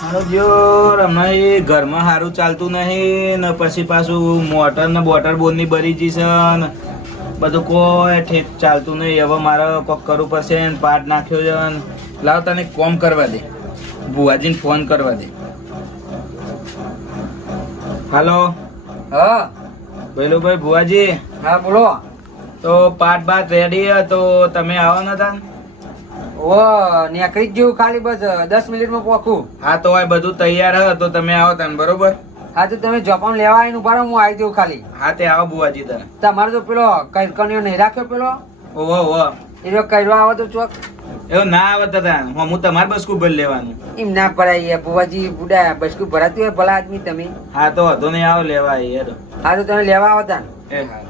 મારો જો હમણાં એ ઘરમાં સારું ચાલતું નહીં ને પછી પાછું મોટર ને બોટર બોરની બરી જઈ છે ને બધું કોઈ ઠીક ચાલતું નહીં. હવે મારે કોક કરવું પડશે ને પાટ નાખ્યો છે ને લાવ તને કોમ કરવા દે, ભુવાજીને ફોન કરવા દે. હાલો હા ભૈલુભાઈ ભુવાજી. હા બોલો. તો પાટ બાટ રેડી તો તમે આવો ને તા. ઓ નીકળી જ જેવું ખાલી બસ 10 મિનિટમાં પહોંચું. હા તો આ બધું તૈયાર હ તો તમે આવો તને બરોબર. હા તો તમે જોપામ લેવા આવીને ઉભા રહો, હું આવી દઉં ખાલી. હા તે આવો ભુવાજી તને. તમારે તો પેલો કઈકણીઓ નહીં રાખ્યો પેલો ઓહો ઓહો એ કરવા આવો તો ચોક એવું ના આવે તા હું તમારે બસકું ભરી લેવાનું. એમ ના પડાય બુવાજી બુડા બસકું ભરાતી હોય ભલા આદમી તમે. હા તો વધુ નહીં આવો લેવા યાર. હા તો તમે લેવા આવો તા. એ હા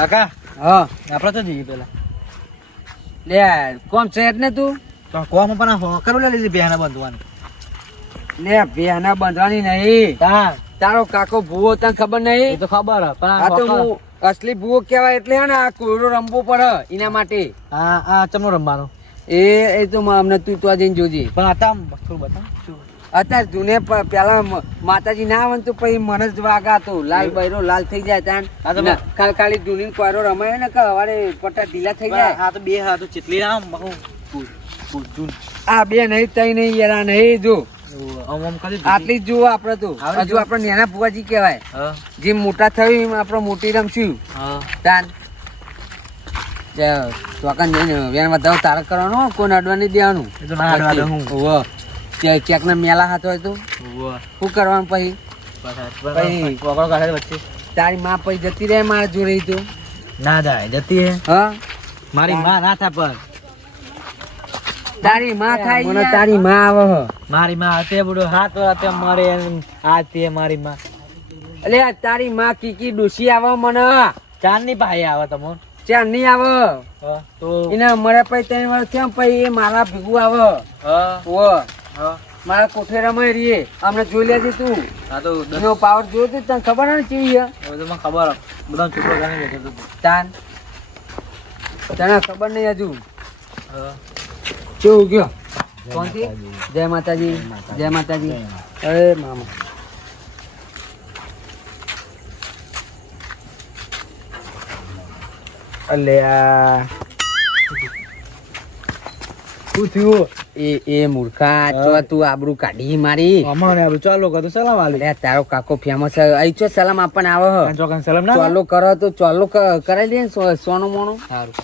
કાકા હા આપડે તો જઈએ પેલા લે કોમ છે જ ને તું તો કોમ પણ કરું લે લીધી બેહાના બંધવાનું. લે બેના બાંધવાની નહીં. હા તારો કાકો ભૂવો તને ખબર નહીં? એ તો ખબર હે પણ આ તો હું અસલી ભૂવો કહેવાય એટલે હે ને આ કોયડો રમવો પડે એના માટે. હા આ ચમનો રમવાનો એ તો અમને તું તો જઈને જોજે. પણ હતા થોડું બતા અત્યારે જૂને પેલા માતાજી ના આવે ને તો પછી મને જ વાગા તો લાલ બૈરો લાલ થઈ જાય ત્યાં ખાલી જૂની કોયરો રમાય ને કે હવારે પટ્ટા ઢીલા થઈ જાય. હા તો બે હા તો ચેટલી આમ આ બે નહીં તઈ નહીં યાર નહીં જો આમ ખાલી આટલી જ જુઓ આપડે તો હજુ આપડે નાના ભુવાજી કહેવાય. જેમ મોટા થયું એમ આપડે મોટી રમશું. તાન ચોકન જઈને વેન વધારો તારે કરવાનો, કોઈ અડવા નહીં દેવાનું. એ તો ના અડવા દઉં હું. ચેક ના મેલા હાથ હોય તો શું કરવાનું પછી? વચ્ચે તારી માં પછી જતી રહે મારા જોડે તો ના જાય જતી હે. હા મારી માં ના થાય પણ તારી માં થાય મને તારી માં આવે. મારી માં તે બધું હાથ તે મારે આ તે મારી માં એટલે તારી માં કીકી ડોસી આવે મને ચાર ની ભાઈ આવે તમો ચાર નહીં આવે તો એને મરે પછી 3 વર્ષ થયા પછી એ મારા ભેગું આવે. મારા કોઠે રમાય રહીએ અમને જોઈ લેજે તું. હા તો એનો પાવર જોયો તો તને ખબર ને ચીવી મને ખબર બધા છોકરો ગાને બેઠો તો તાન તને ખબર નહીં હજુ કેવું ગયો કોણથી? જય માતાજી જય માતાજી. અરે મામા અલે આ શું થયું? એ મૂર્ખા ચો તું આબરૂ કાઢી મારી. અમારે આબરૂ ચાલો કરો સલામ આલી. લે તારો કાકો ફેમસ છે અહીં ચો સલામ આપણને આવે. ચોકન સલામ ના ચાલો કરો તો ચાલો કરાવી દે ને સોનું મોનું. સારું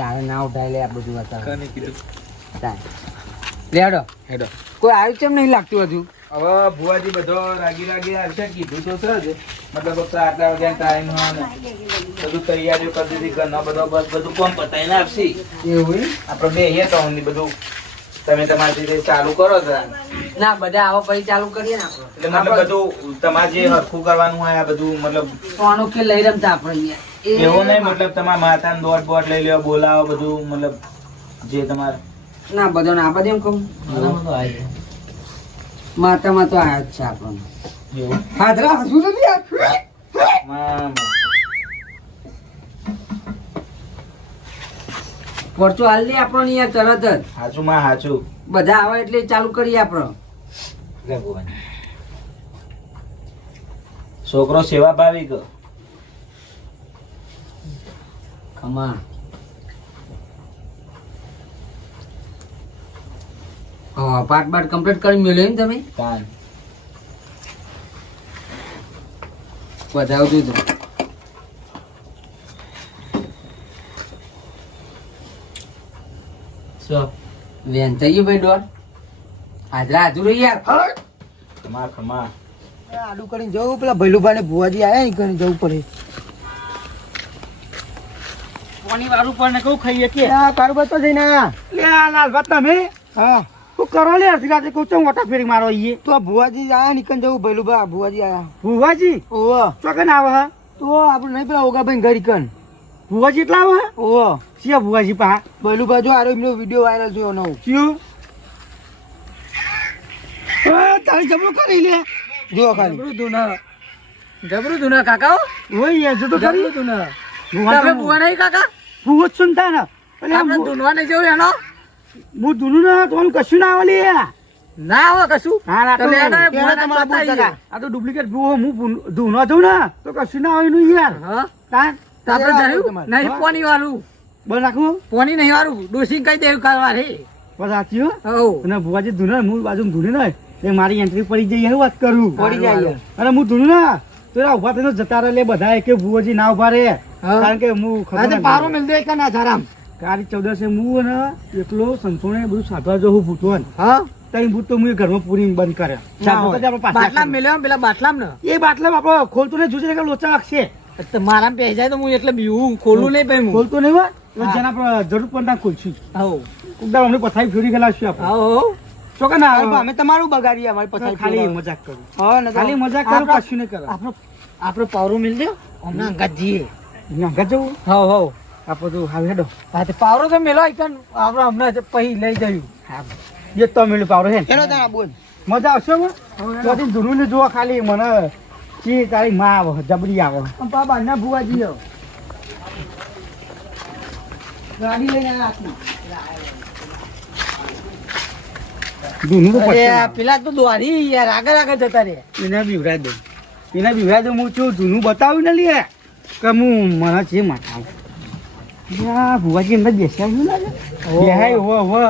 તારે ના ઉઠાય લે આ બધું બતાવે. કને કીધું લે હેડો હેડો કોઈ આવ્યું કેમ નહીં લાગતું હજુ? હવે ભુવાજી બધો રાગી આવશે કીધું તો સર જ મતલબ આટલા વાગ્યા ટાઈમ બધું તૈયારીઓ કરી દીધી ઘરનો બધો બસ બધું કોમ પતાવીને આવશે. એવું આપણે બે એ તો બધું તમે તમારી રીતે ચાલુ કરો છો ના બધા આવો પછી ચાલુ કરીએ ને એટલે મતલબ બધું તમારે જે હરખું કરવાનું હોય આ બધું મતલબ સોનું કે લઈ રમતા આપણે એવું નહીં મતલબ તમારા માતાને દોટ બોટ લઈ લ્યો બોલાવો બધું મતલબ જે તમારે ના બધો ના આપા દે એમ કહું. માતામાં તો આયા જ છે આપણને. એવું હાજરા હજુ તો લ્યા. પરચો હાલ દે આપણને યાર તરત જ. હાચું માં હાચું બધા આવે એટલે ચાલુ કરીએ આપણે. છોકરો સેવા ભાવી ગયો. ખમા પાર્ટ બાટ કમ્પ્લીટ કરી મેળ્યો ને તમે કાન વધાવતું હતું. વેન થઈ ગયું ભાઈ દોડ. હાજરા હાજુ રહી યાર. ખમા ખમા આડું કરીને જવું પેલા ભૈલુભાઈ ને ભુવાજી આયા એ કરીને જવું પડે. પાણી વાળું પણ ને કહું ખાઈએ કે કારોબાર તો જઈને આયા. લે આ લાલ વાત તમે હા શું કરો લે અડધી રાતે કહું ચમ મોટા ફેરી મારો ઈએ તો ભુવાજી આયા નીકળ જવું ભૈલુભા ભુવાજી આયા. ભુવાજી ઓવો ચોકન આવે હે તો આપણે નહીં પેલા ઓગાભાઈ ઘર કન ભુવાજી એટલા આવે હે ઓવો શિયા ભુવાજી પા બોલું બાજુ આરો એમનો વિડિયો વાયરલ થયો નવો કયું તારી જબરું કરી લે જો ખાલી જબરું ધૂના કાકા ઓય યાર જો તો કરી જબરું ધૂના ભુવા તમે ભુવા નહીં કાકા ભુવો જ સુનતા ને એટલે આપણે ધૂનવા નહીં જવું એનો હું ધૂનું ના તો કશું ના આવે લે ના આવે કશું હા ના તો તમે એને પેલા ભુવાના તમારા બતાવીએ. બોલ કાકા. આ તો ડુપ્લિકેટ ભૂવો હું ધૂનો જઉં ને તો કશું ના આવે એનું યાર હા તાન તો આપણે એ જયું તમારે. નહીં પોની વાળું બોલ નાખું પોની નહીં વાળું ડોસી કઈ દેવું કરવા રે બસ સાચી હો હો અને ભુવાજી ધૂનો હું બાજુ ધૂની ને એટલે મારી એન્ટ્રી પડી જઈ એવું વાત કરું પડી જાય અને હું ધૂનું ના તો એના ઉભા થઈને જતા રહે બધા કે ભુવાજી ના ઉભા રહે હા. કારણ કે હું આ ખબર તો પારો મેલ દે કે ના જરામ કારી 14 હું ને એકલો સંતોણે બધું સાધવા જો હું ભૂતો ને હા તઈ ભૂત તો હું ઘરમાં પૂરી બંધ કરે સાધવા તો આપણે પાછા બાટલા મેલ્યો પેલા બાટલામ ને એ બાટલા આપણે ખોલતો ને જોજે કે લોચા વાગશે તો મારામાં પહેરી જાય તો હું એટલે બીવું ખોલું નહીં પછી હું ખોલતો નહીં હોય એટલે હા. જેના પર જરૂર પડતા ખોલશું હો એકદમ અમને પથારી ફેરી ગયેલા છીએ આપણે હો ચોકા ના આવે અમે તમારું બગાડીએ અમારી પછાડી ખાલી મજાક કરું હા ને ખાલી મજાક કરું કશું નહીં કરે આપણો આપણો પાવરો મિલ દો હમણાં અંગાત જઈએ નાગા જવું હો હો આપણે તો હાલ હેડો હા તે પાવરો તો મેલો આઈકન આપણે હમણાં જ પછી લઈ જયું એ તો મેળ્યું પાવરો હે ચલો તારા બોલ મજા આવશે તો ધૂનું ને જોવા ખાલી મને ચી તારી માં આવે જબરી આવે બાબા ના ભુવાજી ગાડી લઈને આવ્યા ધૂનું તો અરે પડશે આ પેલા તો દોરી યાર આગળ આગળ જતા રે એને બીવરાય દઉં એને બીવરાય દઉં હું છું ધૂનું બતાવ્યું ને લે કે હું મને છે માથા ભુવાજી એમને બેસ્યા શું લાગે બેહાય હો હો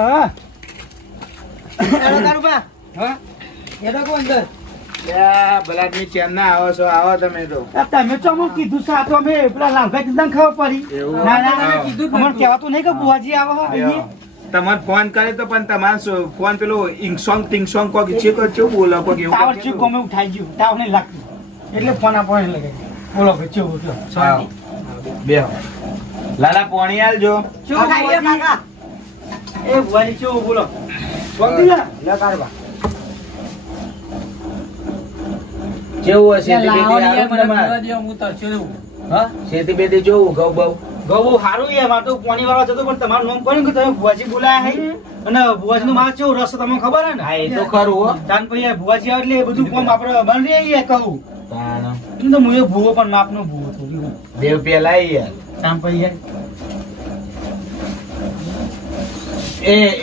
તારું બા હા એ તો કોણ અંદર બલાદમી ચેન ના આવો છો આવો તમે તો તમે ચમો કીધું સાતો અમે પેલા લાંભા કીધું ખબર પડી એવું? ના ના હા. કીધું અમને કહેવાતું નહીં કે ભુવાજી આવો અહીંયા તમારે ફોન કરે તો પણ તમારે ફોન પેલો ઇંગસોંગ ટિંગસોંગ કોક છે તો ચેવું બોલો કોક એવું ટાવર કોક ચીક કેવું? ગમે ઉઠાઈ ગયું ટાવર નહીં લાગતું એટલે ફોન આપણને લગાવી બોલો ભાઈ ચેવું જો આવો. બેહો. લાલા પોણી આલજો શું ખાઈએ કાકા એ ભુવાજી ચેવું બોલો શાંતિ ને લે કારવા કેવું હશે યાર, લાવો ને યાર, મને તમારે પીવા દ્યો, હું તરસ્યો છું. હા શેતી બેતી જોવું ઘઉં બહુ ગૌ સારું યાર મારે તો પાણી વાળો જતો પણ તમારું નામ કહ્યું કે તમે ભુવાજી બોલાયા હે અને ભુવાજી નું માર કેવું રસ તમને ખબર હે ને હા એ તો ખરું હો તાન પછી યાર ભુવાજી આવે એટલે એ બધું કામ આપણે બન રહી યાર કહું તાણ. એમ તો હું એ ભૂવો પણ માપનો ભૂવો થોડી હું દેવ પેલા યાર તાન પછી યાર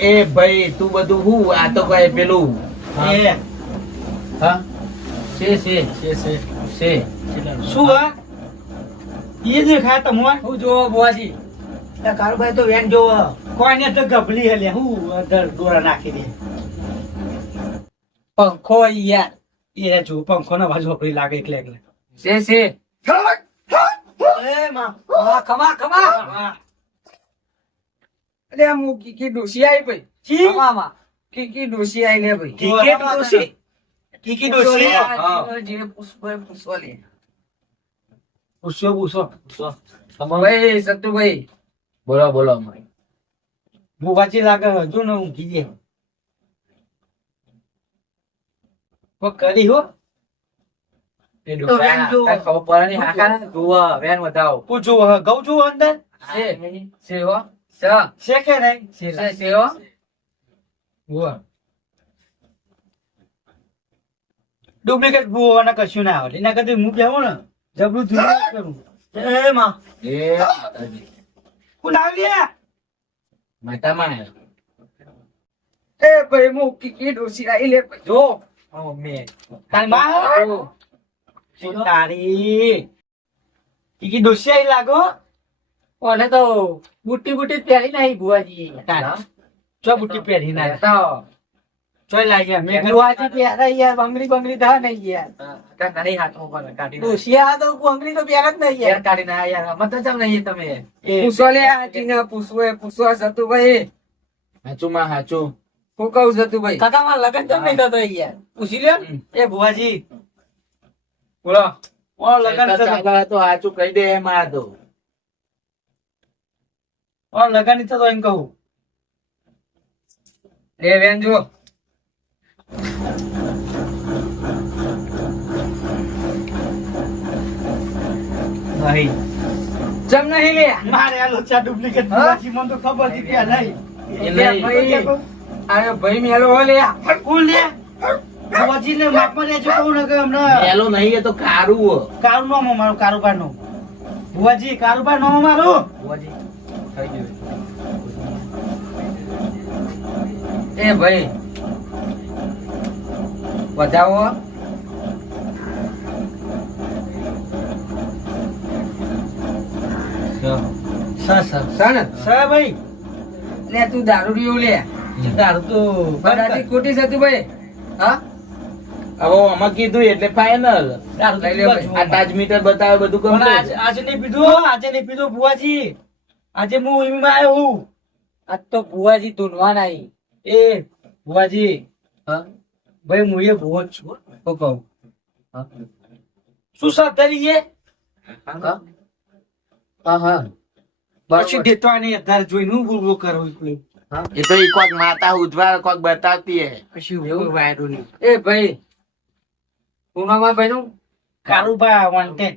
એ ભાઈ તું બધું હું આ તો કઈ પેલું એ હા છે શું હા એ દેખાય તમને હું જોવો બુઆજી કારુભાઈ તો વેન જોવો કોઈને તો ગભલી હલે હું અંદર દોરા નાખી દે પંખો યાર એ જો પંખો ના બાજુ આપડી લાગે એટલે એટલે છે એ માં ખમા ખમા અરે આ હું કીકી ડોસી આવી ભાઈ કી? ખમામાં કીકી ડોસી આવી લે ભાઈ ક્રિકેટ ડોસી કીકી ડોસી હા જે પૂછવા લે પૂછો ભાઈ સતુભાઈ બોલો ભૂવાજી લાગે હજુ ને ઊંઘી જાય કોઈ કરી હો તો વેન જો ખબર પડે નહીં હાકા જોવા વેન વધાવો પૂછું ગૌ છું અંદર છે હો છે કે નહીં છે હો ડુપ્લિકેટ ભૂવાના કશું ના આવે એના કરતા હું બેહું ને જબરું ધૂળ કરું એ માં એ હું લાવી લે માતામાં એ ભાઈ હું કીકી ડોસી આવી લે જો મમ્મી તારી માં તારી કીકી ડોસી આઈ લાગો ઓને તો બુટ્ટી બુટ્ટી પહેરી નહીં બુઆજી તારી ચો બુટ્ટી પહેરી ના તો ચો લાગ્યા મેં બુઆજી પહેરા યાર બંગડી બંગડી થા નહીં યાર નહીં હાથમાં પણ કાઢી ડોસિયા તો બંગડી તો પહેર જ નહીં યાર કાઢી ના યાર મત જમ નહીં તમે પૂછો લે આટીને પૂછવો સતુભાઈ હાચું હું કહું સતુભાઈ કાકા માં લગન જમ નહીં થતો યાર પૂછી લે એ ભુવાજી બોલો ઓ લગન છે તો હાચું કહી દે એમાં તો ઓ લગન ઈચ્છા તો એમ કહું એ બેન જો નહીં ચમ નહીં લે મારે આ લોચા ડુપ્લિકેટ હા? ભુવાજી મને તો ખબર હતી કે નહીં એ નહીં. ભાઈ અરે ભાઈ મેલો હો લે કોણ લે ભુવાજી ને માપમાં રહેજો કહું ને કે હમણાં પેલો નહીં એ તો કારું હો. કારું નામ મારું કારુબાર નું ભુવાજી કારુબાર નામ મારું એ ભાઈ વધાવો સન સર ભાઈ લે તું દારૂ પીવું લે દારૂ તો બરાતી ખોટી છે તું ભાઈ હા હવે આમાં કીધું એટલે ફાઇનલ. દારૂ તો લઈ લે પીવા ભાઈ. જ આ તાજ મીટર બતાવે બધું પણ complete. આજે નહીં પીધું આજે નહીં પીધું ભુવાજી આજે હું એમાં આવ્યો હું આજ તો બુવાજી ધૂનવા નહીં એ ભુવાજી હા ભાઈ હું એ ભુવો જ છું હું કહું શું સાથ ધરી એ હા હા પછી દેતો નહીં અત્યારે જોઈને હું બોલવો કરું એકલું. એ તો ઈ કોક માતા ઉજવા કોક બતાવતી હે. પછી એવું વાયરો નહીં એ ભાઈ પૂનામાં ભાઈ નું કારુબા wanted.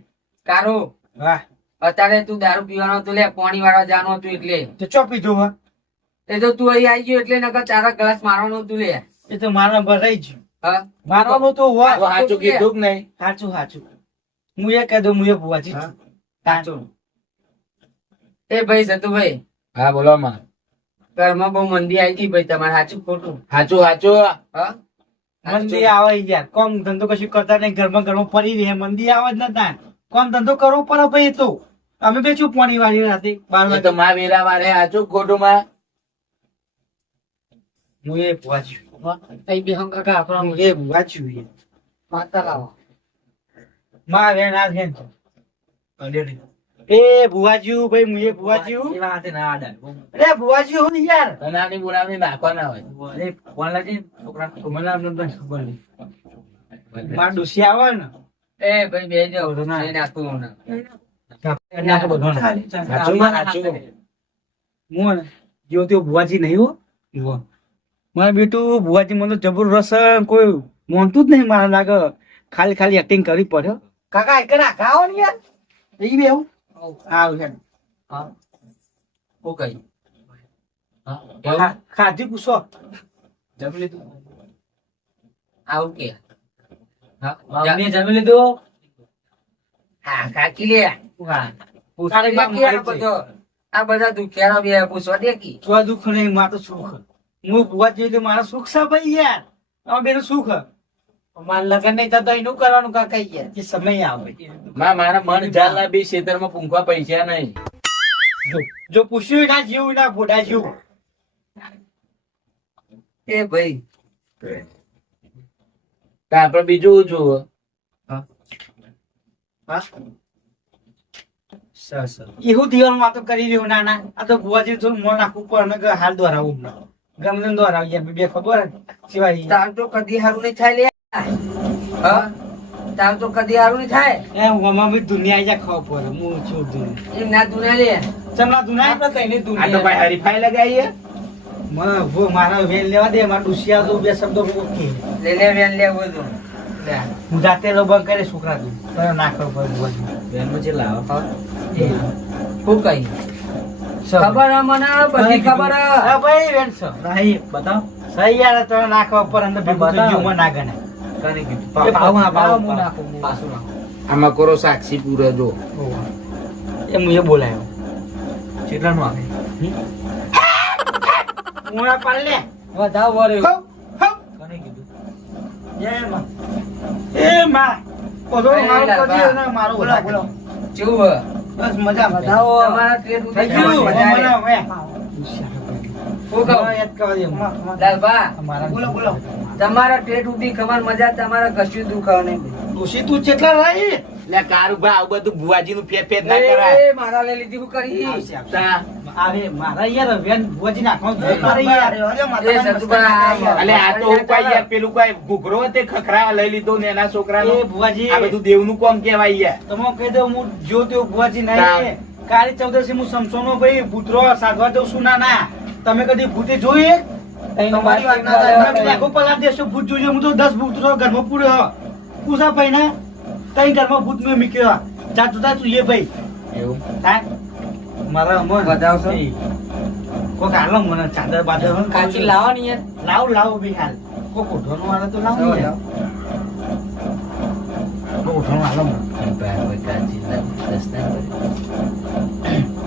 કારું વાહ અત્યારે તું દારૂ પીવાનો હતું લે પાણી વાળવા જવાનું હતું એટલે તો ચો પીધું હા એ તો તું અહીં આવી ગયો એટલે નકર 4 ગ્લાસ મારવાનું હતું લે એ તો મારા ભરાઈ ગયું હા મારવાનું તો તો હોય સાચું કીધું કે નહીં? સાચું સાચું હું એ કહી દઉં હું એ ભુવાજી છું. સાચું એ ભાઈ સતુભાઈ હા બોલો માં. ઘરમાં બહુ મંદી આવી હતી ભાઈ તમારે સાચું ખોટું સાચું સાચું. હા મંદી આવે યાર કોમ ધંધો કશું કરતા નહીં ઘરમાં પડી રહે મંદી આવે જ નતા કોમ ધંધો કરવો પડે ભાઈ એ તો અમે બેચું પાણી વાળી રાતે 12 એ તો વાગે માં વેરા વાળે સાચું ખોટું માં. હું એ ભુવાજી છું. કઈ બી હમ કાકા હું આપણો એ ભુવાજી છું એ. માતા લાવો માં વેણ આ વેણ છે. એ ભુવાજી ભાઈ હું એ ભુવાજી છું. અરે ભુવાજી હું યાર તનાની બુરાની નાખવાના હોય. મારા ડોસી આવે ને એ ભાઈ બે જાવ તો ના. એ નાખું ના સાચું માં સાચું. હું ને જેવો તેવો ભુવાજી નહીં હો મારા બેટું ભુવાજી મને તો જબરદસ્ત કોઈ માનતું જ નહીં મારા લાગે ખાલી ખાલી એક્ટિંગ કરવી પડે કાકા એક આવો ને યાર એ બી આવું આવ છે હા ઓ કઈ હા ખાધી પૂછો જમી લીધું આવું કે હા જમી લીધું હા કાકી લે તારે બાપ પૂછવા દે મારી બધો આ બધા દુખિયારો બે પૂછવા દે કી તો દુઃખ નહીં મારે તો સુખ હું ભુવાજી એટલે મારા સુખ છે ભાઈ યાર અમારે બેનું સુખ મારા લગ્ન નહીં થતો એનું કરવાનું કાકા યાર જે સમય આવે માં મારા મન ઝાલા બી ખેતરમાં પૂંખવા પૈસા નહીં. જો પૂછ્યું ના જીવ ના ફોટા જીવ એ ભાઈ તો આપડે બીજું જુઓ. એવું દિવાલ વાતો કરી રહ્યો નાના આ તો ભુવાજી થોડું મોં નાખવું પડે કે હાલ દોરાવું ગમે તેમ દોરાવું યાર બે ખબર સિવાય તાર તો કદી હારું નહીં થાય લે હા તાર તો કદી હારું નહીં થાય એ મમ્મા બી દુનિયા જા ખબર પડે હું છું દુનિયા એમ ના દુના લે ચમના દુનિયા આપણે કઈ નહીં આ તો દુનિયા ભાઈ હરીફાઈ લગાવીએ. મારા વેલ લેવા દે મારા ડુસિયા તો બે શબ્દો ઓકે લે લે વેન લે બધું લે હું જાતે લબંગ કરે છોકરા તું તો ના ખબર પડે ભુવાજી હું કઈ ખબર હે મને બધી ખબર હે. હા ભાઈ વેન છો બતાવ સહી યાર તો ના ખબર પડે અંદર ભેગું થઈ ગયું મને ના ગણે એ ભાવ માં ભાવ હું નાખું પાછું નાખું આમાં કરો સાક્ષી પૂરે જો. એ હું એ બોલાયો કેટલાનું આવે મોડા પાડ લે વધાવ વરે કોને કીધું એ માં ઓધો એ મારો લાલબા. કરજો ને મારો બોલો બોલો કેવું હે બસ મજા વધાવો તમારા ટ્રેન થઈ ઉતરી ગયું મજા મને આવે. હવે હું કહું યાદ કરવા દે લાલબા બોલો બોલો તમારા ટ્રેન ઉતરી ખબર મજા તમારા કશું દુખાવ નહીં ડોશી તું કેટલા રહી એટલે કારુભા આવું બધું ભુવાજી નું ફેફેદ ના કરાય. એ મારા લઈ લીધી હું કરી આવશે, આવશે. તા. આવે મારા યાર વેન ભુવાજી નાખો મારે યાર એ સતુભા અલે આ તો હું કોઈ યાર પેલું કોઈ ઘૂઘરો તે ખખરા લઈ લીધો ને એના છોકરાનો. એ ભુવાજી આ બધું દેવનું કોમ કહેવાય યાર. તમે કહી દઉં હું જો તેવું ભુવાજી ના. નહીં કાળી ચૌદશી હું સમસોનો ભાઈ ભૂતરો સાધવા દઉં છું ના તમે કદી ભૂતે જોઈએ તમારી વાત ના થાય. તમે લાખો પલાટ દેશો ભૂત જોઈએ હું તો 10 ભૂતરો ઘરમાં પૂર્યો પૂછા ભાઈ ને કઈ ઘરમાં ભૂત મેં મૂક્યો જા તું એ ભાઈ એવું તાર મારા અમર વધાવશો? કોક હાલો મને ચાદર બાદર હોય ને કાચી લાવો ને યાર. લાવ બી હાલ કોક ઉઠવાનું વાળો તો લાવ ને યાર. કોક ઉઠવાનું હાલો મને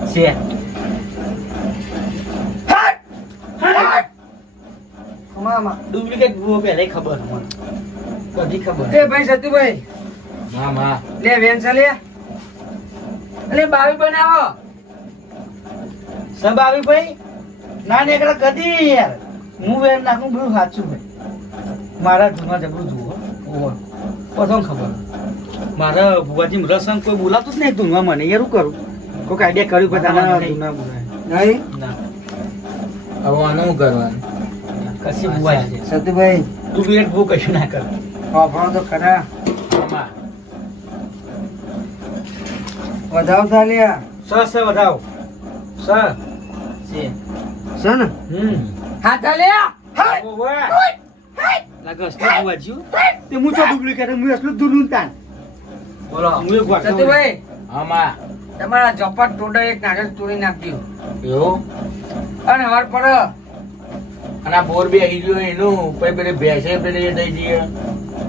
છે મામા ડુપ્લિકેટ ભૂવો પહેલા ખબર મને બધી ખબર એ ભાઈ સતુભાઈ મામા લે વેન ચાલે અલે બાવી બનાવો સબ આવી ભાઈ ના નીકળે કદી યાર હું વેર નાખું બધું સાચું ભાઈ મારા જૂના જબરું જુઓ ઓવર પ્રથમ ખબર મારા ભુવાજી રસમ કોઈ બોલાતું જ નહીં ધૂનવા મને યાર શું કરું કોઈક આઈડિયા કર્યું પછી આના ધૂના બોલાય નહીં ના હવે આનું શું કરવાનું કશી ભુવાજી સતુભાઈ તું બી એક બહુ કશું ના કર વાપરો તો ખરા મામા વધાવ ચાલ્યા સ વધાવો સ છે છે ને હા ચાલ્યા લાગે અસલી ભુવાજી તે હું છો ડુપ્લિકેટ હું અસલું ધૂનું તાન બોલો હું એક વાત સતુભાઈ મામા તમારા ચોપટ ટોડા એક નાટક તોડી નાખજો એવું અને હવાર પર અને આ બોર બી આવી ગયો એનું પછી પેલી ભેંસે પેલી એ થઈ જઈએ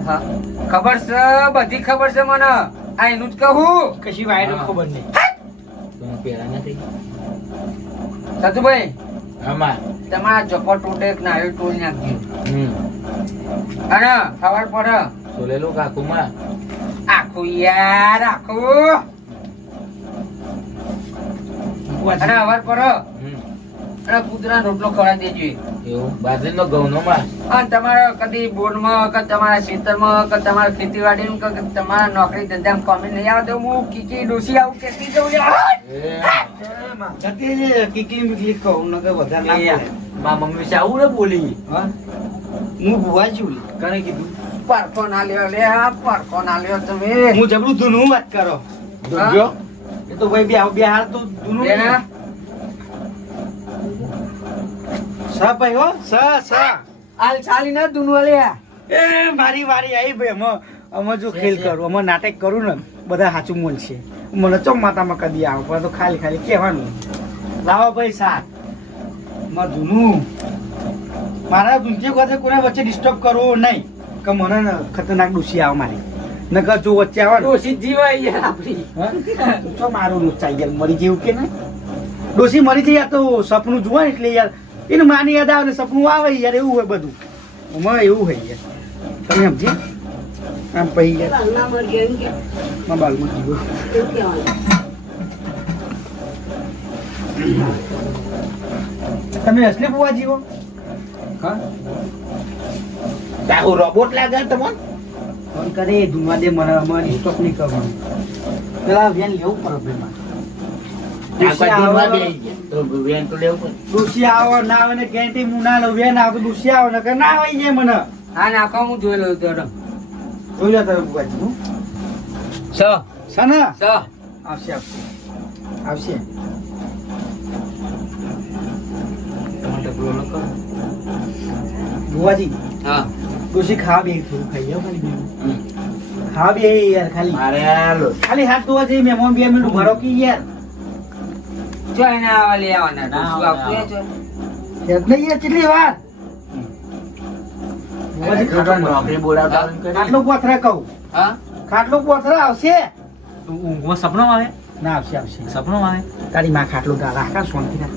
હા ખબર છે બધી ખબર છે મને આ એનું જ કહું કશી વાયનો ખબર નહીં તમે પેલા નથી સતુભાઈ મામા તમારા ચોપટ ટોડા એક નાટક તોડી નાખજો અને હવાર પર સોલેલું કાકુમાં આખું યાર આખું અને હવાર પર અને કૂતરાનો રોટલો ખવડાવી દેજો એવું બાજરીનો ઘઉંનો માં અને તમારા કદી બોર્ડમાં કે તમારા ખેતરમાં કે તમારા ખેતીવાડીમાં કે તમારા નોકરી ધંધામાં કોમી નહીં આવે તો હું કીકી ડોસી આવું કેતી જઉં કીકલી મીકલી કહું નકર વધારે ના બોલે. મા મમ્મી છે આવું ને બોલી હા હું ભુવાજી કને કીધું પરખો ના લ્યો લે પરખો ના લ્યો તમે હું જબરું ધૂનું વાત કરો દુર્જો એ તો ભાઈ બે હાલ તો ધૂનું લે ને. સા ભાઈ હો સા હાલ ચાલી ના દુનવા લે એ મારી વારી આવી ભાઈ અમે જો ખેલ કરું અમે નાટક કરું ને બધા સાચું મોલ છે મને ચોક માતામાં કદી આવો પણ તો ખાલી કહેવાનું લાવો ભાઈ સાત માં ધૂનું મારા ધૂનથી વચ્ચે કોને વચ્ચે ડિસ્ટર્બ કરવો નહીં કે મને ને ખતરનાક ડૂસી આવે મારી નકર જો વચ્ચે આવે ને ડોસી જીવાય યાર આપડી હા? તો મારું નુકસાન યાર મરી જેવું કે ને ડોસી મરી જાય તો સપનું જુઓ ને એટલે યાર એને માની યાદ આવે ને સપનું આવે યાર એવું હોય બધું એમાં એવું હોય યાર તમે સમજી આમ પછી યાર માં બાલમાં જીવો તમે અસલી બુવા જીવો હા તારું રોબોટ લાગે તમને ફોન કરે ધુમા દે મને અમારી સ્ટોક નહીં કરવાનું પેલા વેન લેવું પડે ભાઈ વેન તો લેવું પડે ડુસી આવો ના આવે ને ગેરંટી હું ના લઉં વેન આવે તો ડુસી આવે ને કે ના આવી જાય મને હા નાખો હું જોઈ લઉં તો જોઈ લે તમે બુવાજી હું સના આવશે આવશે બુવાજી હા ડુસી ખાવા બે થોડું ખાઈ જાવ ખાલી ખાવા બે યાર ખાલી મારે હાલો ખાલી હાથ ધોવા જઈએ મહેમાન 2 મિનિટ ભરો કે યાર જો એને આવા લઈ આવવાના ડોસી આપું એ જો એટલે યાર કેટલી વાર બુવાજી નોકરી બોલાવતા હોય ને કરી. ખાટલો પોથરા કહું હા ખાટલો પોથરા આવશે ઊંઘમાં સપનો આવે ના આવશે સપનો આવે તારી માં ખાટલું ગાળા આખા શાંતિ રાખ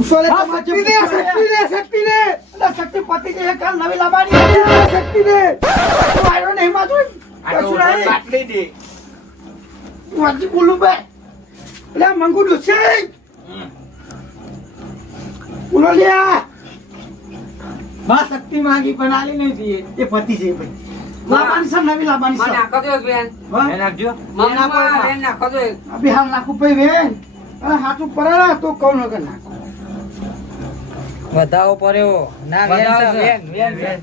ઉસોલે તો શક્તિ લે અલા શક્તિ પતિ જે કાલ નવી લાવવાની શક્તિ લે તો આયો નહીં માં જોઈ આ તો બાટલી દે વાજી બોલું બે એટલે મંગુ દુસે બોલો લ્યા બા શક્તિ માંગી પણ આલી નહીં દીએ એ પતિ છે ભાઈ લાવવાની છે નવી લાવવાની મને છે નાખો તો એક વેન હા? નાખજો મમ્મા વેન નાખો તો એક અભી હાલ નાખું પઈ વેન અરે હાથું પરાડા તો કહું ન કે નાખો વધાવો પડ્યો ના વેન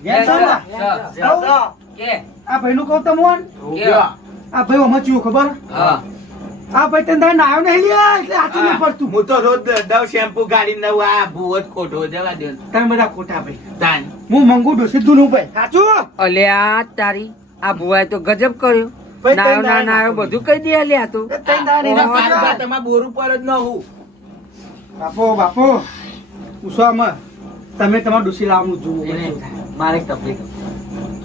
વેન સાલા કે આ ભાઈનું કહું તમોન ઉભ્યો. આ ભાઈ ઓમાં ચિયો ખબર હા આ ભાઈ તને નાયો નહીં લ્યા એટલે આચું નહીં પડતું હું તો રોજ દવ શેમ્પુ ગાડી નવું આ ભૂવો જ ખોટો જવા દે તમે બધા ખોટા ભાઈ તાન હું મંગુ ડોસી દુનું ભાઈ સાચું અલ્યા તારી આ ભુવાએ તો ગજબ કર્યું ભાઈ ના તઈ ના ના દાડે બધું કહી દે લ્યા તું તઈ દાડે એના નાખો. કાલ બા તમારે બોર ઉપર જ ન હું બાપો ઉસવામાં તમે તમારું ડોસી લાવવાનું જુઓ મારે એક તકલીફ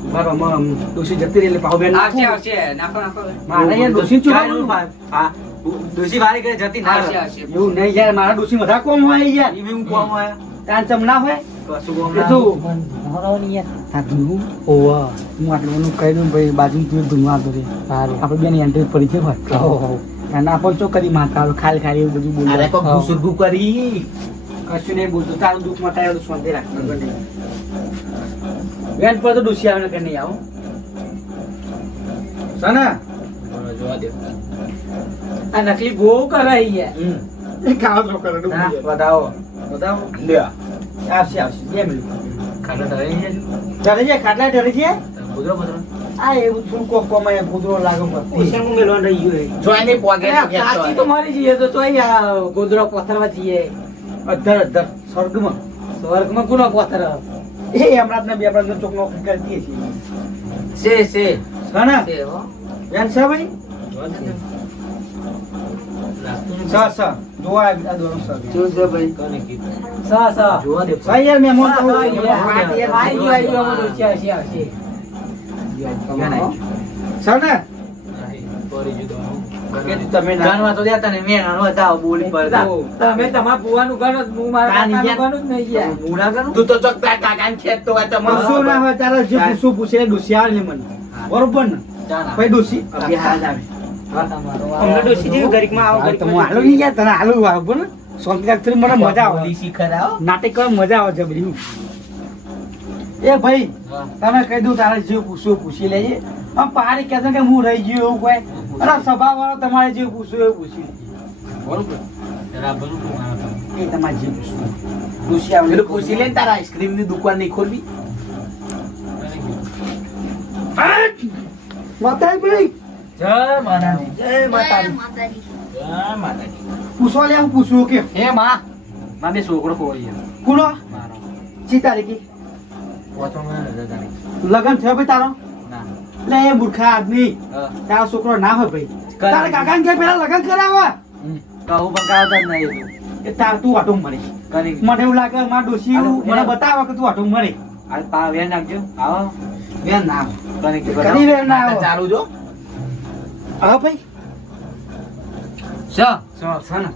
બરાબર ડોસી જતી રહી એટલે પાવ બેન આવશે આવશે નાખો નાખો મારે યાર ડોસી ચૂકવાનું હા ડોસી વારી કરે જતી ના આવશે આવશે એવું નહીં યાર મારા ડોસી બધા કોમ હોય યાર ઈ હું કોમ હોય તાન ચમ ના હોય કશું કોમ એ ના તો હોય. આ ધૂનું ઓવા હું આટલું કહી દઉં ભાઈ બાજુ તું ધૂનું આવતો રે આપણે બેન એન્ટ્રી પડી છે હોય અને આપણે ચો કરી માતા ખાલી એવું બધું અરે બોલે કોઈ ભૂસુરગું કરી કશું નહીં બોલતો તારું દુઃખ માં તારું શાંતિ રાખ બેન પર તો ડોસી આવે ને કે નહીં આવો સના જોવા દે આ નકલી બહુ કરાઈ યાર એ ખાવા તો કરે હા, બતાવો બતાવો લે આવશે 2 મિનિટ ખાટો ધરી છે ડરે છે ખાટલા ડરે છે કૂતરો કૂતરો આ એવું થોડું કોકમાં કૂતરો લાગે ઓછામાં મેલવાનું રહી ગયું એ. જોઈ નહીં પોગે કાચી તો મારી જઈએ તો તોય આ ગોદડો પથરવા જઈએ અધર સ્વર્ગમાં સ્વર્ગમાં કોનો પથર એ હમણાં ને બે આપણે ચોકનો કરી દઈએ છીએ છે સના છે હો બેન છે ભાઈ સ જોવા આ દોરો સ શું છે ભાઈ સા જોવા દે ભાઈ યાર મહેમાન તો આઈ ગયો બધું છે સના તમે ના જાણવા તો દેતા ને મેં નાનો હતા બોલી પડતા તમે તમારા બુવાનું ગણો હું મારા કાની કાકાનું ગણું જ નહીં યાર મૂડા કરું તું તો ચોકતા કાકાને ખેતતો હોય તો મને પૂછો ના હોય તારા જે પૂછું પૂછે ડોસી આવે ને મને બરોબર ને જાણા ભાઈ ડોસી બે હાલ આવે અમને ડોસી જેવી ગરીકમાં આવો હા, તો હું હાલો નહીં યાર તને હાલો આવો ને શાંતિ રાખ થોડી મને મજા આવે બોલી શીખરાવો નાટક કરવા મજા આવે જબરી એ ભાઈ તને કહી દઉં તારે જે પૂછવું પૂછી લેજે આમ પહાડી કહેતો કે હું રહી ગયો એવું કોઈ અરે સભા વાળો તમારે જે પૂછવું એવું પૂછી લેજે. બરોબર એ તમારે જે પૂછવું પૂછી આવે પેલું પૂછી લે ને તારા આઈસ્ક્રીમ ની દુકાન નહીં ખોલવી માતા ભાઈ જય માતાજી જય માતાજી જય માતાજી પૂછવા લે હું પૂછવું કે હે માં માં બે છોકરો ખોઈ કુલો મારો ચી તારીખી પોચો મને નજર તારી લગન થયો ભાઈ તારો ના લે એ મૂર્ખા આદમી તારો છોકરો ના હોય ભાઈ તારા કાકાને કે પેલા લગન કરાવવા કહું બકાવતા જ નહીં એ તાર તું આટો મરે કરી મને એવું લાગે મારા ડોશી મને બતાવે કે તું આટો મરે આ પા વેન નાખજો આવો બેન ના આવે કરી કરી વેર ના આવે ચાલુ જો હા ભાઈ સો સના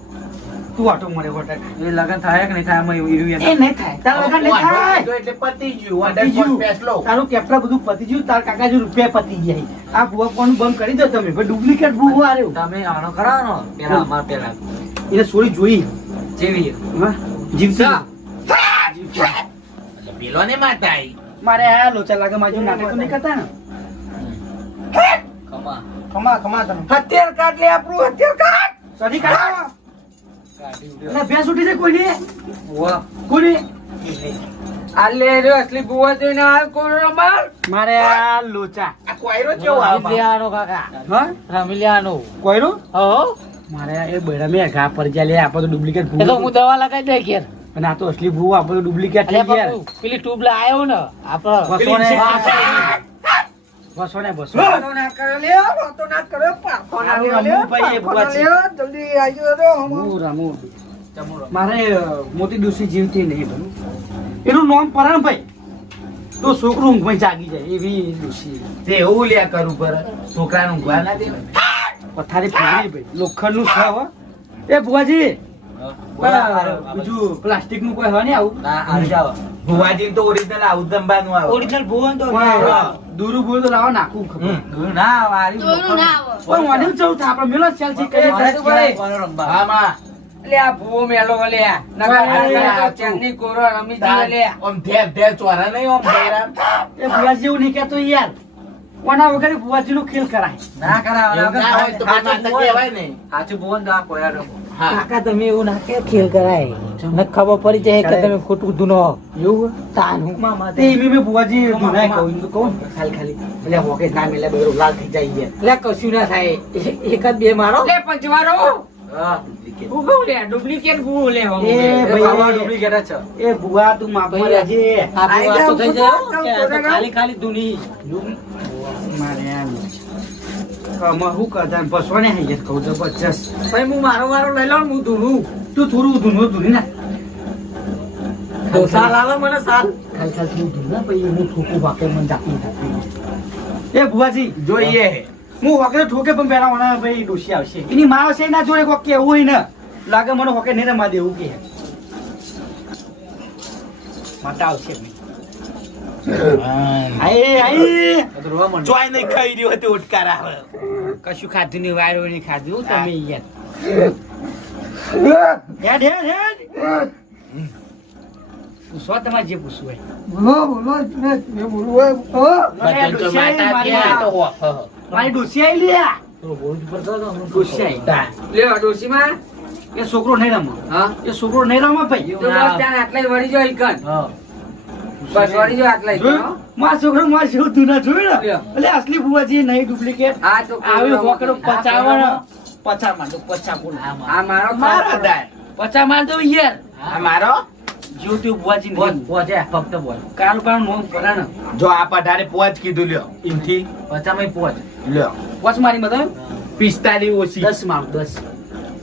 તું આટો મરે વટક એ લગન થાય કે નહીં થાય અમે ઈરું એ નહીં થાય તાર લગન નહીં થાય એટલે પતી ગયું પતી ઓર્ડર ગયું. પેસલો તારું કેપ્ટા બધું પતી ગયું તાર કાકાજી રૂપિયા પતી ગયા આ ભૂવા કોનું બંધ કરી દો તમે ભાઈ ડુપ્લિકેટ ભૂવો આર્યો તમે આનો કરાવવાનો પેલા અમાર પેલા એને સોરી જોઈ જેવી હા જીવતી પેલો ને માતા આઈ મારે આ લોચા લાગે માજુ નાટક તો નહીં કરતા ને ખમા ખમા તમે હત્યાર કાઢ લે આપણું હત્યાર કાઢ સડી કાઢો કાઢી એટલે ભેંસ ઉઠી છે કોઈની વાહ કોની આ લે રે અસલી બુવા જોઈને આ કોણ રમાર મારે આ લોચા આ કોયરો કેવો આવે રમીલિયાનો કાકા હા રમીલિયાનો કોઈનો હો મારે એ બૈરા મેં ઘા પર જ્યાં લે આપણે તો ડુપ્લિકેટ એ તો હું ભૂવો દવા લગાવી દે ઘેર અને આ તો અસલી ભૂવો આપણે તો ડુપ્લિકેટ અલ્યા થઈ ગયા બાપુ, પેલી ટ્યુબ લાયો ને આપણો વસોને વાહ. બસો વાતો ના કરે લે વાતો ના કરે પાખો ના લે લે ભાઈ, એ પાખો ના બુઆજી. લે જલ્દી આવજો રે હમ હું રામુ મારે મોટી ડોસી જીવતી નહીં બનું એનું નામ પરણ ભાઈ તો છોકરું ઊંઘમાં જાગી જાય એવી ડોસી તે એવું લ્યા કરું પર છોકરાનું ઊંઘવા ના દે પથારી ફેરવી ભાઈ લોખંડનું છે હો એ બુઆજી બીજું પ્લાસ્ટિક નું કોઈ હોય ને આવું ના આવી જાવ ભુવાજી તો ઓરિજિનલ આવું દંબાનું આવે ઓરિજિનલ ભુવન તો દૂરું બોલ તો લાવો નાખું ખબર હમ. ના વારી દોરું ના આવે. પણ વાડી ચૌથ આપણે મેલો ચાલ છે એ સાચું ભાઈ. હા માં લે આ ભૂવો મેલો લે નકા ચેન્ની કોરો રમી જીવે લે આમ ધેર ધેર ચોરા નહીં આમ બૈરા. એ બુઆજી એવું નહીં કહેતો યાર કોના વગર બુઆજી નું ખેલ કરાય ના કરાવ એવું ના હોય તો પછી માતા કહેવાય નહીં. સાચું ભુવન તો આ કોયા હા કાકા તમે એવું ના કે ખેલ કરાય ન ખબર પડી જાય કે તમે ખોટું ધૂનો એવું તાનું તે એવી મેં બુઆજી ધુનાય કહું તો કહું ખાલી એટલે હોકે ના મેલે બધું લાલ થઈ જાય યાર એટલે કશું ના થાય એક જ બે મારો લે પંચવારો હા ઉગો લે ડુપ્લિકેટ ભૂવો લે હમ એ ભાઈ ડુપ્લિકેટ છે એ બુઆ તું માપમાં રહેજે આપણી વાત તો થઈ જાય કે આ તો ચાલ, ખાલી ખાલી ધૂની મારે આ કમા હું કરતા બસવાને આવી જાય કહું જબરજસ્ત ભાઈ હું મારો લઈ લઉં હું ધૂણું તું થોડું ધૂની ના તો સાલ આવે મને સાલ ખાલી તું ધૂના પછી હું ઠોકું વાકે મને જાતું એ ભુવાજી જોઈએ હું વાકે ઠોકે પણ પેલા મને ભાઈ ડોસી આવશે એની માં આવશે ના જોડે કોક કેવું હોય ને લાગે મને હોકે નહીં રમવા દેવું કે માતા આવશે જોઈ નહીં ખાઈ રહ્યો હતો ઉટકાર આવે કશું ખાધું નહીં વાયરો નહીં ખાધું તમે યાર હેડ પૂછો તમારે જે પૂછવું હોય મારી ડોસી આવી લ્યા ડોસી આવી લ્યો ડોશીમાં એ છોકરો નહીં રમો હા એ છોકરો નહીં રમો ભાઈ તો બસ ત્યાં આટલાય વળી જો ઈકન બસ વળી જો આટલાય જોયું? મારો છોકરો માર જેવું તું ના જોયું ને લ્યો. એટલે અસલી બુવાજી નહીં ડુપ્લિકેટ હા તો આવી વોકડો 50 માં તો 50 બોલ આ મારો મારો દાય 50 માં દો યાર આ મારો જીવતી બુવાજી નહીં પહોંચે ફક્ત બોલ કાલ પર નોમ પડા ને જો આ પઢારે પોચ કીધું લ્યો ઇમથી પચામાં પહોંચ લ્યો વોચ મારી બતાવ 45 ઓછી 10 મારું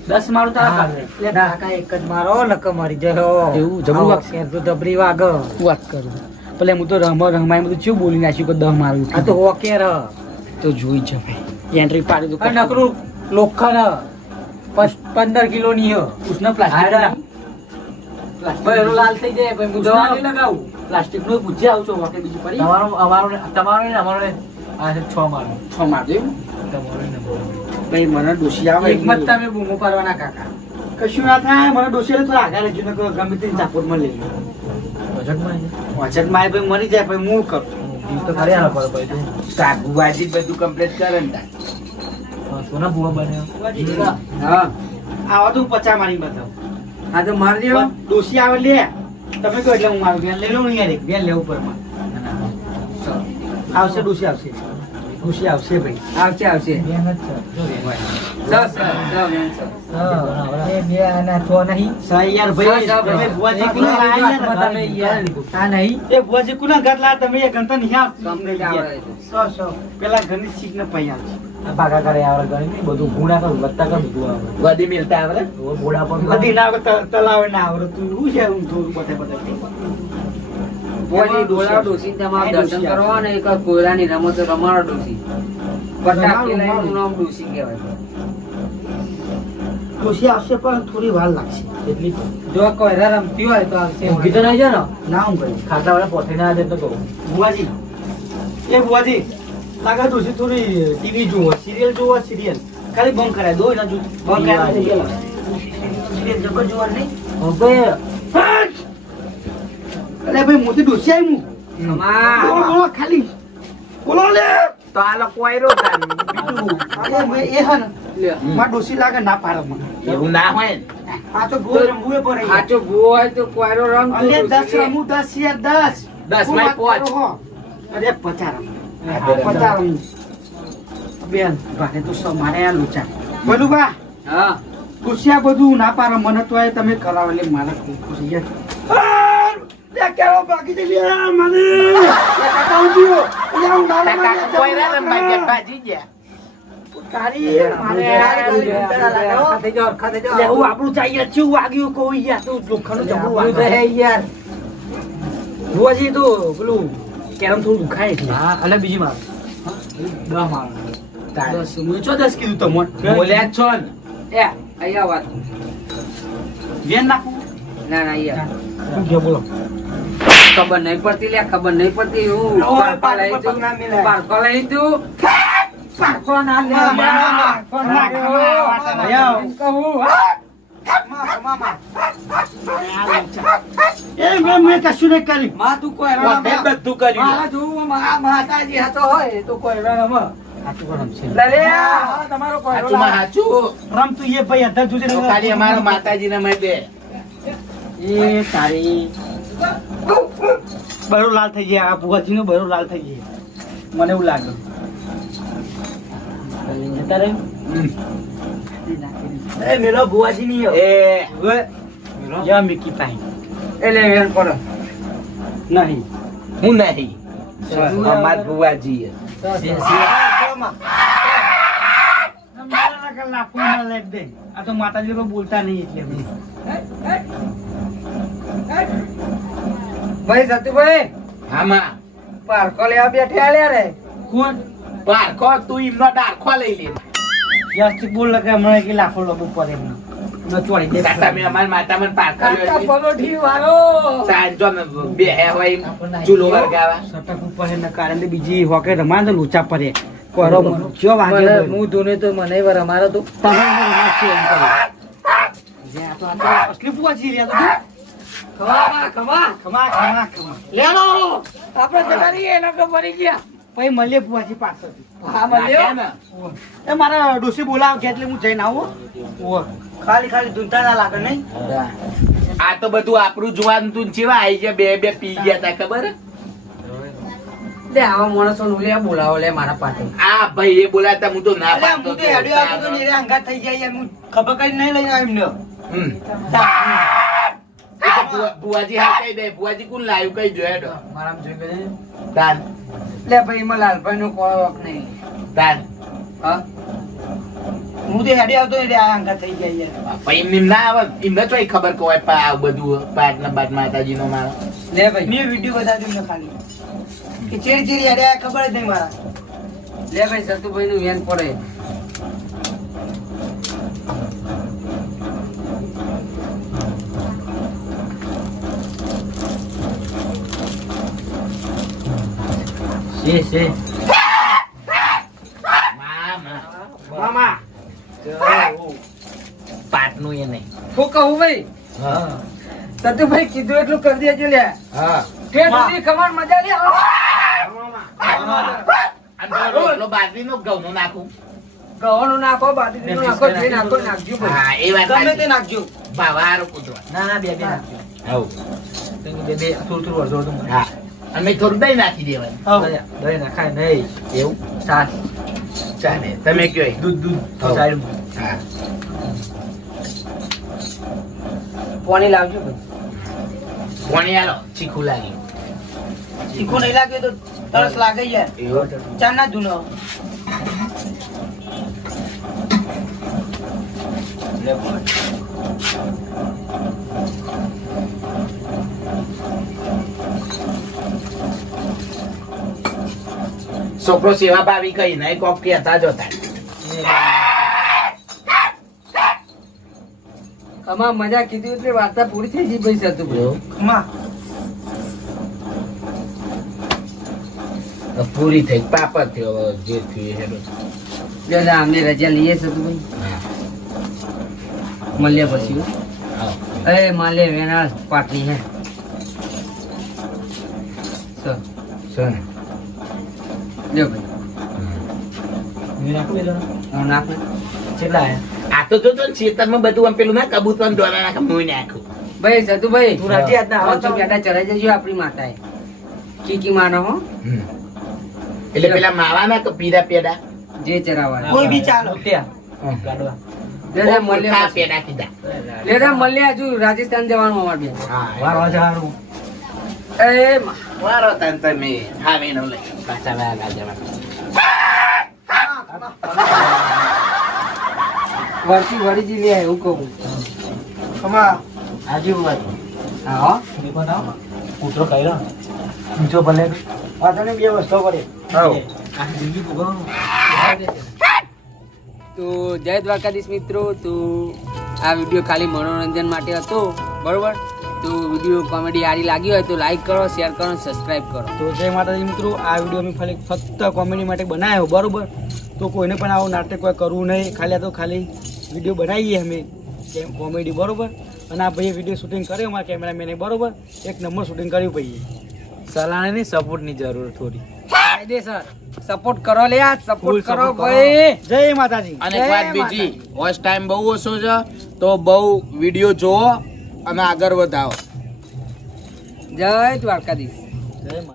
10 મારું તારા પાસે એટલે કાકા એક જ મારો નક મરી ગયો એવું જબરું વાગશે. તો દબરી વાગ વાત કરું ભલે હું તો રમાય બધું ચેવું બોલી નાખ્યું કે 10 મારું આ તો હોકેર તો જોઈ જ ભાઈ એન્ટ્રી પાડી દો નકરું લોખંડ 15 કિલો ની ઉસના પ્લાસ્ટિક બહેરો લાલ થઈ જાય ભાઈ હું દવા નહીં લગાવું પ્લાસ્ટિક નો પૂછે આવજો વાકે બીજી પડી તમારો ને અમારો ને આ છે 6 મારો 6 માર દે તમારો ને ભાઈ મને ડોસી આવે એક મત તમે બૂમો પાડવાના કાકા કશું ના થાય મને ડોસી તો આગળ રહેજો ને ગમે તે ચાપોર માં લઈ બજેટમાં વચન માં ભાઈ મરી જાય ભાઈ હું કરું તો ખરી આલો પર ભાઈ તું કાકુબાજી બધું કમ્પ્લીટ કરે ને તાર. સોના બુવા બન્યો હા આવા તો હું 50 મારી બતાવ આ તો માર દેવો ડોસી આવે લે તમે કહો એટલે હું મારું બેન લઈ લઉં ને યાર એક બેન લેવું પર માં આવશે ડોસી આવશે ભાઈ આવશે આવશે બેન જ છે જો રે ભાઈ એ બે આના છો નહીં સાઈ યાર ભાઈ સા, તમે સા, બુઆજી એક કુના મિનિટ, લાયા તમે યાર આ નહીં એ બુઆજી કુના ઘર લા તમે એ ગંતા નહીં Complete આવડે છે. પેલા ઘરની ચીજ ને પૈયા છે આ પાકા કરે આવડે ગણી નહીં બધું ગુણા કર વત્તા કર બધું આવડે વધી મિલતા આવડે તો બોડા પણ બધી ના આવે તલાવે ના આવે તું શું છે હું થોડું બધે બોલી બોલાવો ડોશી તમારે દર્શન કરવા ને એક કોયરાની રમતો રમાડો ડોશી પટાકી લઈને એનું નામ ડોશી કહેવાય ડોસી આવશે પણ થોડી વાર લાગશે એટલી જો કોયરા રમતી હોય તો આવશે ઊંઘી તો નહીં જાય ને ના હું કહી ખાતા વાળા પોતે ના દે તો કહું બુઆજી એ બુઆજી લાગે ડોસી થોડી ટીવી જુઓ સિરિયલ ખાલી બંધ કરાય દો એના બંધ કરાય સિરિયલ જબર જોવા નહીં હવે અરે ભાઈ મોટી ડોસી આવી હું અમાર બોલો ખાલી બોલો લે તો આ લોકો આયરો તાર. અરે ભાઈ એ હા ને લ્યો. માં ડોસી લાગે ના પાડે મને એવું ના હોય ને. આ તો ગોળ રમવું પડે યાર. સાચો ભૂવો હોય તો કોયરો રમ તું અલે 10 ડોશી. રમું 10 યાર 10 10 માં પાંચ. અરે 50 રમું 50 રમું બેન ભારે તો સો મારે આ લોચા બોલું બા હા ગુસ્સા બધું ના પાડે મને તો એ તમે કરાવો એટલે મારે ખૂબ ખુશી છે લે કેરો બાકી દે લે મને લે કાકા ઉઠ્યો લે હું ના તાર કાકા કોયરા રમવા ગયા, ભાજી ગયા. તારી મારે ખાતે જાઓ ખાતે જાઓ લે હું આપણું ચાઈ છું વાગ્યું કોઈ યાર તું લોખંડનું જબરું આપણું તો હે વાગ્યું યાર રોજી તો પેલું કેરમ થોડું દુખાય એટલે હા અને બીજી માર 10 માર તાર. 10 હું 14 કીધું તમને બોલ્યા જ છો ને. એ અહીંયા વાત વેન નાખું ના ના અહીંયા શું કે બોલો ખબર નહીં પડતી લે ખબર નહીં પડતી હું ઓય, પારકો લઈ પારકો તું પગ ના મિલાય. પારકો લઈ તું પારકો ના લે પારકો ના લે. કહું એ મેં કશું નહીં કર્યું માં તું કોઈ પોતે બધું કર્યું. મારા જોવું માતાજી હતો હોય તો કોઈ રમ સાચું કરો છે લે તમારો કોઈ હાચુમાં હાચું. રમ તું એ ભાઈ અધર જોજે તો ખાલી અમારા માતાજીના માટે. એ તારી બરો લાલ થઈ ગયા આ ભુવાજી નો બરો લાલ થઈ ગયા મને એવું લાગે જતા રહે એ મેલો ભુવાજી ની એ યા મિકી પાઈ એટલે વેન પડો નહીં હું નહીં અમાર બુવાજી. કાકા લાખો ના લેટ દે. આ તો માતાજી લોકો બોલતા નહીં એટલે અમે. ભાઈ સતુભાઈ આમાં પારકો લેવા બેઠા લે રે. કોણ પારખો તું એમનો ડારખો લઈ લે વ્યવસ્થિત બોલ કે હમણાં કે લાખો લોકો પડે એમને ન ચોરી દે. તમે અમાર માતા મને પારખો કાકા લ્યો પરોઠી વાળો. સાંજો બે હે હોય ચૂલો વળગાવા સટક ઉપર એના કારણે બીજી હોકે રમાય તો લોચા પડે. કોરો ચો વાગે હું ધોને તો મને રમારો તો તમે રમાશે એમ કરો. જે આ તો અસલી પુઆજી રે તો ખમા ખમા ખમા ખમા ખમા લેલો આપણે જતા રહીએ એના તો મરી ગયા. પછી મળીએ પુઆજી પાછળથી. હા મળ્યો ને એ મારા ડોસી બોલાવ કે એટલે હું જઈને આવું. ખાલી ખાલી ધૂંધા ના લાગે નહીં. આ તો બધું આપણું જોવાનું તું ચેવા આઈ ગયા બે પી ગયા તા ખબર લે આવા માણસો નું લે બોલાવો લે મારા પાસે. આ ભાઈ એ બોલાતા હું તો ના અલ્યા, પાડતો હું તો હેડ્યો આવતો તો ને રે અંગાત થઈ જાય યાર. હું ખબર કરી નહીં લઈને આવ્યો એમને. બુઆજી હા કઈ દે બુઆજી કોણ લાવ્યું કઈ જોયે તો મારામાં જોઈ ગઈ. તાન લે ભાઈ એમાં લાલભાઈ નું કોઈ વખ નહીં. તાન હા હું તો હેડ્યો આવતો ને રે આ અંગાત થઈ જાય યાર. ભાઈ એમને ના આવે એમને તો ખબર કે હોય આ બધું પાટ ના બાટ માતાજી નો મારો લે ભાઈ મેં વિડીયો બતાવ્યો એમને ખાલી કે ચેડી ચેડી હેડ્યા ખબર જ નહીં મારા. લે ભાઈ સતુભાઈ નું વેન પડે. છે મામા પાટ નું એ નહીં શું કહું ભાઈ હા સતુભાઈ કીધું એટલું કરી દેજો લે. હા ઠેઠ સુધી ખબર મજા લે. રોટલો બાજરી નો ઘઉં નો નાખું ગવાનું નાખો બાજરી નાખો જે નાખો નાખજો ભાઈ. હા એ વાત ગમે તે નાખજો. ભાવારો કૂતરો ના ના બે બે નાખજો. હવ બે બે થોડું થોડું અડધું અડધું. હા અને થોડું દહીં નાખી દેવાનું દહીં નાખાય નહીં. એવું સાસ ચાલે તમે કયો એ. દૂધ દૂધ હવ. સાઈડમાં. હા પાણી લાવજો ભાઈ. કોણી આલો ચીખું લાગ્યું તીખું નહીં લાગ્યું તો તરસ લાગે યાર. એવું ચા ના ધૂનો. છોકરો સેવા ભાવી કઈ નહીં કોક કહેતા જ હતા આમાં મજા કીધી એટલે વાર્તા પૂરી થઈ ગઈ ભાઈ સતુભાઈ. માં પૂરી થઈ પાપડ થયો હવે જે થયું એ હેડો લે લે અમને રજા લઈએ સતુભાઈ. મળીએ પછી હો. એ માલે વેના પાટલી હે સર સોન લ્યો ભાઈ હું નાખું. કેટલા હે? આ તો જો ખેતરમાં બધું આમ પેલું ના કબૂતર દોરા નાખે મોઈ નાખું ભાઈ સતુભાઈ તું રાજી આજના આવો તો. પેટા ચડાઈ જજો આપણી માતાએ. કીકી માનો હો એટલે પેલા માવાના કે પીરા પેડા જે ચરાવવા. કોઈ બી ચાલો ત્યાં ગાડવા લે લે મળીએ પછી. પેડા કીધા લે લે મળીએ હજુ રાજસ્થાન જવાનું અમાર બે. વાર વાજાનું. એ માં. વારો તન તમે હાવે નો લઈ પાછા વાગા જવાનું વળતી વળી લે એવું કહું. કમા આજુ વાત હા હો. કૂતરો કર્યો ઊંચો ભલે પાછળ બે વસ્તુ પડે. હવ. તો જય દ્વારકાધીશ મિત્રો. તો આ વિડીયો ખાલી મનોરંજન માટે હતો બરોબર. તો વિડીયો કોમેડી સારી લાગી હોય તો લાઈક કરો, શેર કરો, સબસ્ક્રાઇબ કરો. તો જય માતાજી મિત્રો, આ વિડીયો અમે ખાલી ફક્ત કોમેડી માટે બનાવ્યો બરોબર. તો કોઈને પણ આવું નાટક કોઈ કરવું નહીં, ખાલી આ તો ખાલી વિડીયો બનાવીએ અમે કેમ કોમેડી બરોબર. અને આ ભાઈએ વિડીયો શૂટિંગ કર્યો અમારા કેમેરામેને બરોબર, એક નંબર શૂટિંગ કર્યું ભાઈએ. સલાહની સપોર્ટની જરૂર થોડી. કાયદેસર સપોર્ટ કરો લે, Full સપોર્ટ કરો support કરો. ભાઈ. જય માતાજી. અને એક વાત બીજી, વોચ ટાઈમ બહુ ઓછો છે તો બહુ વિડીયો જોવો અને આગળ વધાવો. જય દ્વારકાધીશ. જય માતાજી.